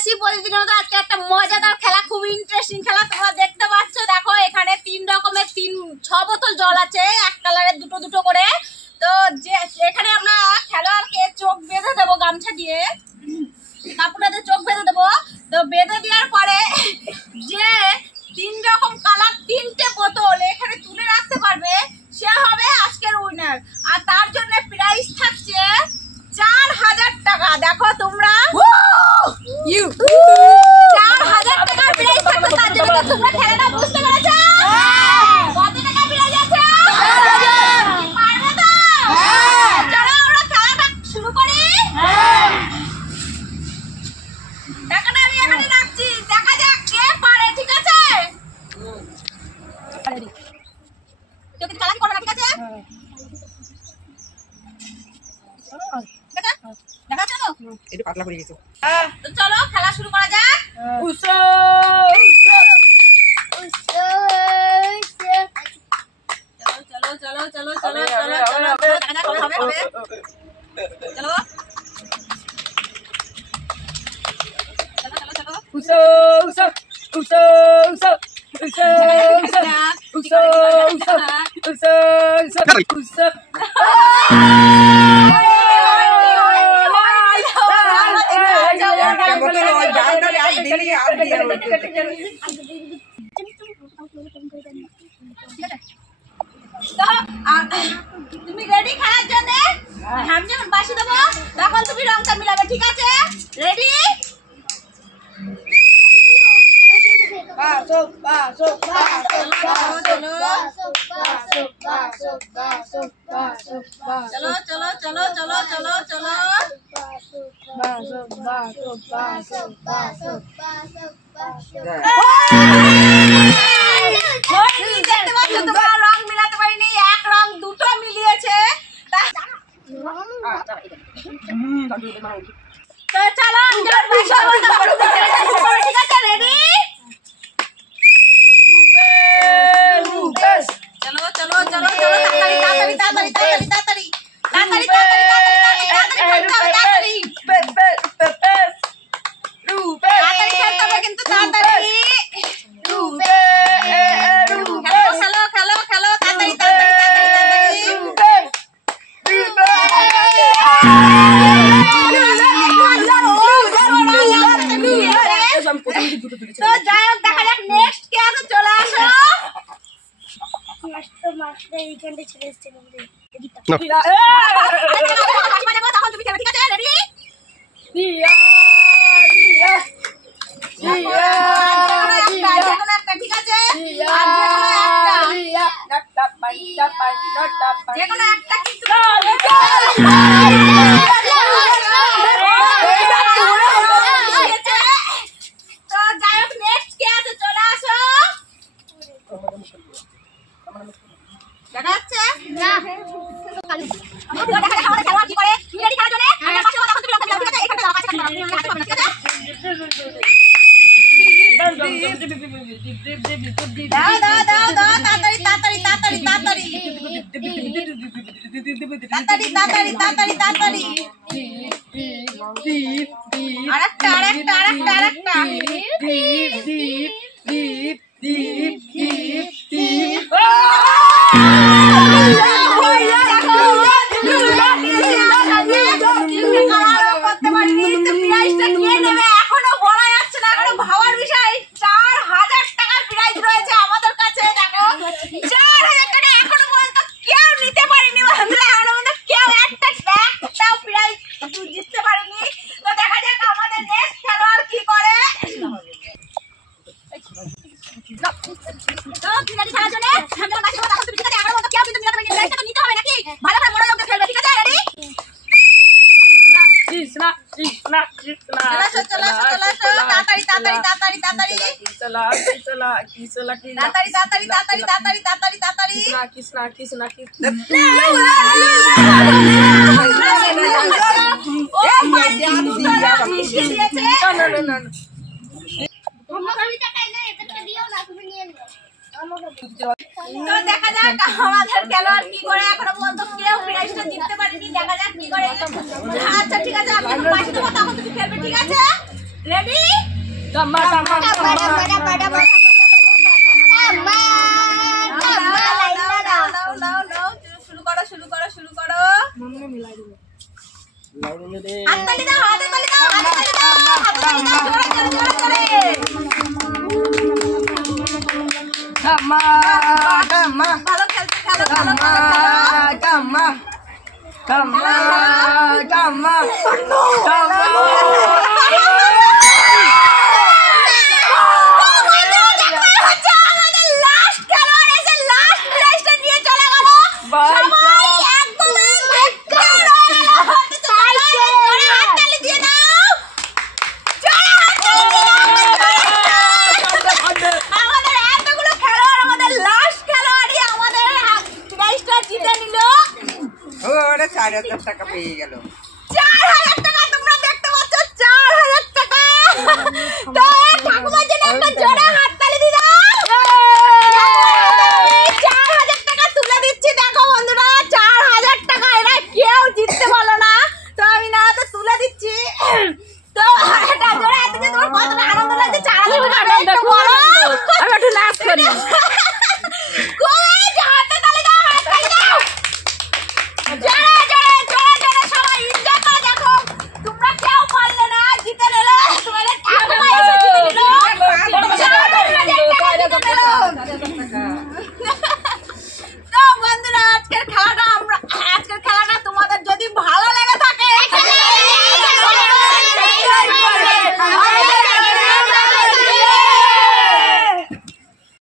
আসি প্রতিদিনের মতো আজকে একটা মজাদার খেলা, খুব ইন্টারেস্টিং খেলা। তোমরা দেখতে পাচ্ছ, দেখো এখানে 3 রকমের 6 বোতল জল আছে, এক কালারের দুটো দুটো করে। তো যে এখানে আমরা খেলোয়াড়কে চোখ বেঁধে দেবো গামছা দিয়ে, কাপড়টাতে চোখ বেঁধে দেবো। তো বেঁধে দেওয়ার পরে যে 3 রকম কালার 3টে বোতল এখানে তুলে রাখতে পারবে সে হবে আজকের উইনার। আর তার জন্য প্রাইজ থাকছে 4000 টাকা। দেখো তোমরা 4000 টাকার প্রাইজ থাকবে, তার জন্য তো তোমরা খেলাটা বুঝতে পেরেছো। কত টাকা প্রাইজ আছে? 4000। পারবে তো? চলো আমরা খেলাটা শুরু করি। টাকাটা আমি এখানে রাখছি, দেখা যাক কে পারে। ঠিক আছে, কেউ কিছু চালাকি করবে না, ঠিক আছে? দেখা যাচ্ছে তো? একটু পাতলা করে গেছে। তো চলো খেলা শুরু করা যাক। চলো চলো চলো চলো চলো চলো চলো, দেখা যাক হবে হবে। চলো তুমি রেডি খেলার জন্য? আমি যখন বাসি দেবো তখন তুমি রংটা মিলাবে, ঠিক আছে? রেডি? চলো চলো চলো চলো চলো চলো। দেখতে পাচ্ছ তোমরা রং মিলাতে পারিনি, এক রং দুটো মিলিয়েছে। তো চলো ঠিক আছে, রেডি? চলো চলো চলো চলো, তাড়াতাড়ি তাড়াতাড়ি তাড়াতাড়ি তাড়াতাড়ি তাড়াতাড়ি তাড়াতাড়ি কিন্তু তাড়াতাড়ি খেলো খেলো খেলো, তাড়াতাড়ি তাড়াতাড়ি তো যাই হোক, দেখা যাক নেক্সট কে আছে। চলে আসো। তখন তুমি খেলবে, ঠিক আছে? রেডি? যেকোনো একটা, ঠিক আছে? যেকোনো একটা কিন্তু তো যাই হোক, নেক্সট কে আছে? চলে আসো। দেখা যাচ্ছে না? দেখা যাক আমাদের খেলোয়াড় কি করে। তুমি রেডি খেলার জন্য? আমার পাশে তখন তুমি রংটা মিলাও, ঠিক আছে? এখানে দাও, কাছে দাও, ঠিক আছে? দাও দাও দাও দাও, তাড়াতাড়ি তাড়াতাড়ি তাড়াতাড়ি তাড়াতাড়ি তাড়াতাড়ি তাড়াতাড়ি তাড়াতাড়ি তাড়াতাড়ি। আরেকটা আরেকটা আরেকটা আরেকটা। এখনো বলা যাচ্ছে না, এখনো ভাবার বিষয়। 4000 টাকার প্রাইজ রয়েছে আমাদের কাছে। দেখো 4000 টাকা এখনো পর্যন্ত কেউ নিতে পারেনি বন্ধুরা, এখনো পর্যন্ত কেউ একটাও প্রাইজ জিততে পারেনি। তো দেখা যাক আমাদের নেক্সট খেলোয়াড় কি করে। তো তুমি রেডি খেলার জন্য? আমি যখন বাসি দেবো তখন তুমি, ঠিক আছে? এখনো পর্যন্ত কেউ কিন্তু নিতে পারেনি, প্রাইজটা তো নিতে হবে নাকি? ভালো করে মনোযোগ দিয়ে খেলবে, ঠিক আছে? রেডি? চলো চলো চলো চলো, তাড়াতাড়ি তাড়াতাড়ি তাড়াতাড়ি তাড়াতাড়ি তাড়াতাড়ি তাড়াতাড়ি তাড়াতাড়ি তাড়াতাড়ি তাড়াতাড়ি তাড়াতাড়ি। তো দেখা যাক আমাদের খেলোয়াড় কি করে। এখনো পর্যন্ত কেউ প্রাইজটা জিততে পারেনি, দেখা যাক কি করে। আচ্ছা ঠিক আছে, আমি পাশে দেবো তখন তুমি খেলবে, ঠিক আছে? রেডি? টাম্মা টাম্মা টাম্মা শুরু করো শুরু করো শুরু করো হাততালি দাও হাততালি দাও হাততালি দাও হাততালি দাও জোরে জোরে জোরে জোরে টাম্মা টাম্মা ভালো খেলতে খেলো ভালো খেলো টাম্মা টাম্মা টাম্মা টাম্মা ওরা 4000 টাকা পেয়ে গেল।